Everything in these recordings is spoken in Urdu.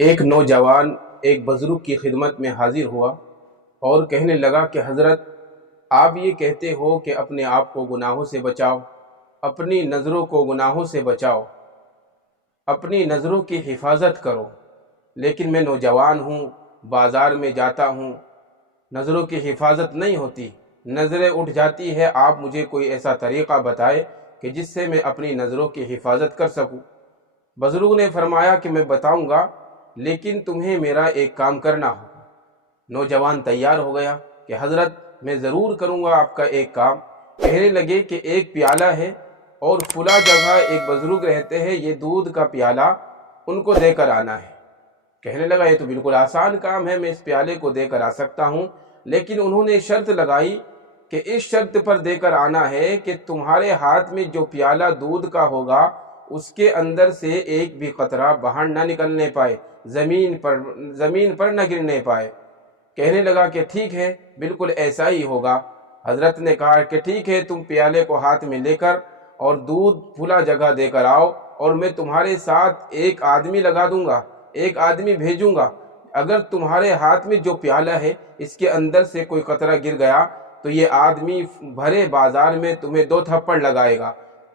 ایک نوجوان ایک بزرگ کی خدمت میں حاضر ہوا اور کہنے لگا کہ حضرت، آپ یہ کہتے ہو کہ اپنے آپ کو گناہوں سے بچاؤ، اپنی نظروں کو گناہوں سے بچاؤ، اپنی نظروں کی حفاظت کرو، لیکن میں نوجوان ہوں، بازار میں جاتا ہوں، نظروں کی حفاظت نہیں ہوتی، نظریں اٹھ جاتی ہے۔ آپ مجھے کوئی ایسا طریقہ بتائے کہ جس سے میں اپنی نظروں کی حفاظت کر سکوں۔ بزرگ نے فرمایا کہ میں بتاؤں گا، لیکن تمہیں میرا ایک کام کرنا ہوگا۔ نوجوان تیار ہو گیا کہ حضرت میں ضرور کروں گا آپ کا ایک کام۔ کہنے لگے کہ ایک پیالہ ہے اور فلاں جگہ ایک بزرگ رہتے ہیں، یہ دودھ کا پیالہ ان کو دے کر آنا ہے۔ کہنے لگا یہ تو بالکل آسان کام ہے، میں اس پیالے کو دے کر آ سکتا ہوں، لیکن انہوں نے شرط لگائی کہ اس شرط پر دے کر آنا ہے کہ تمہارے ہاتھ میں جو پیالہ دودھ کا ہوگا اس کے اندر سے ایک بھی قطرہ باہر نہ نکلنے پائے، زمین پر نہ گرنے پائے۔ کہنے لگا کہ ٹھیک ہے، بالکل ایسا ہی ہوگا۔ حضرت نے کہا کہ ٹھیک ہے، تم پیالے کو ہاتھ میں لے کر اور دودھ کھلا جگہ دے کر آؤ، اور میں تمہارے ساتھ ایک آدمی لگا دوں گا، ایک آدمی بھیجوں گا۔ اگر تمہارے ہاتھ میں جو پیالہ ہے اس کے اندر سے کوئی قطرہ گر گیا تو یہ آدمی بھرے بازار میں تمہیں 2 تھپڑ لگائے گا۔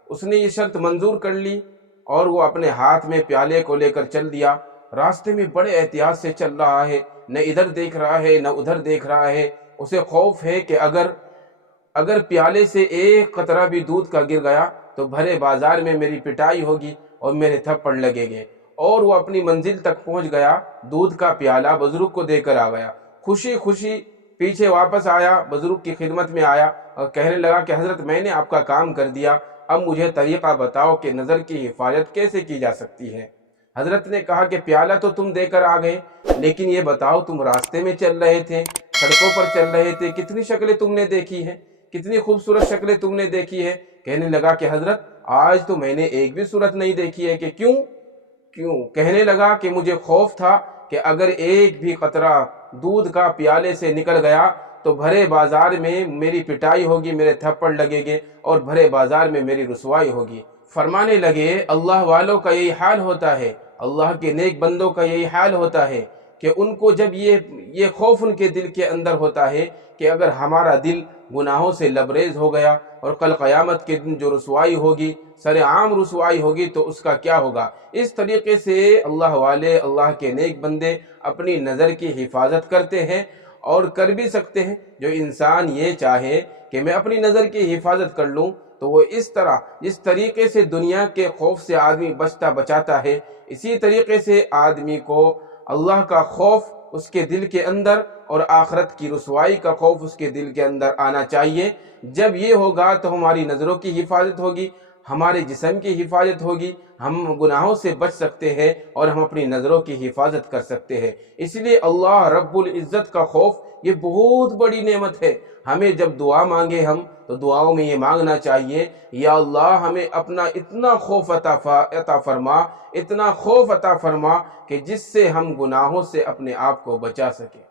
اس نے یہ شرط منظور کر لی اور وہ اپنے ہاتھ میں پیالے کو لے کر چل دیا۔ راستے میں بڑے احتیاط سے چل رہا ہے، نہ ادھر دیکھ رہا ہے نہ ادھر دیکھ رہا ہے۔ اسے خوف ہے کہ اگر پیالے سے ایک قطرہ بھی دودھ کا گر گیا تو بھرے بازار میں میری پٹائی ہوگی اور میرے تھپڑ لگیں گے۔ اور وہ اپنی منزل تک پہنچ گیا، دودھ کا پیالہ بزرگ کو دے کر آ گیا۔ خوشی خوشی پیچھے واپس آیا، بزرگ کی خدمت میں آیا اور کہنے لگا کہ حضرت میں نے آپ کا کام کر دیا، اب مجھے طریقہ بتاؤ کہ نظر کی حفاظت کیسے کی جا سکتی ہے۔ حضرت نے کہا کہ پیالہ تو تم دے کر آ گئے، لیکن یہ بتاؤ تم راستے میں چل رہے تھے، سڑکوں پر چل رہے تھے، کتنی شکلیں تم نے دیکھی ہیں، کتنی خوبصورت شکلیں تم نے دیکھی ہے۔ کہنے لگا کہ حضرت آج تو میں نے ایک بھی صورت نہیں دیکھی ہے۔ کہ کیوں؟ کہنے لگا کہ مجھے خوف تھا کہ اگر ایک بھی قطرہ دودھ کا پیالے سے نکل گیا تو بھرے بازار میں میری پٹائی ہوگی، میرے تھپڑ لگیں گے اور بھرے بازار میں میری رسوائی ہوگی۔ فرمانے لگے اللہ والوں کا یہی حال ہوتا ہے، اللہ کے نیک بندوں کا یہی حال ہوتا ہے کہ ان کو جب یہ خوف ان کے دل کے اندر ہوتا ہے کہ اگر ہمارا دل گناہوں سے لبریز ہو گیا اور کل قیامت کے دن جو رسوائی ہوگی، سر عام رسوائی ہوگی، تو اس کا کیا ہوگا۔ اس طریقے سے اللہ والے، اللہ کے نیک بندے اپنی نظر کی حفاظت کرتے ہیں اور کر بھی سکتے ہیں۔ جو انسان یہ چاہے کہ میں اپنی نظر کی حفاظت کر لوں تو وہ جس طریقے سے دنیا کے خوف سے آدمی بچاتا ہے، اسی طریقے سے آدمی کو اللہ کا خوف اس کے دل کے اندر اور آخرت کی رسوائی کا خوف اس کے دل کے اندر آنا چاہیے۔ جب یہ ہوگا تو ہماری نظروں کی حفاظت ہوگی، ہمارے جسم کی حفاظت ہوگی، ہم گناہوں سے بچ سکتے ہیں اور ہم اپنی نظروں کی حفاظت کر سکتے ہیں۔ اس لیے اللہ رب العزت کا خوف یہ بہت بڑی نعمت ہے۔ ہمیں جب دعا مانگے ہم تو دعاؤں میں یہ مانگنا چاہیے، یا اللہ ہمیں اپنا اتنا خوف عطا فرما، اتنا خوف عطا فرما کہ جس سے ہم گناہوں سے اپنے آپ کو بچا سکیں۔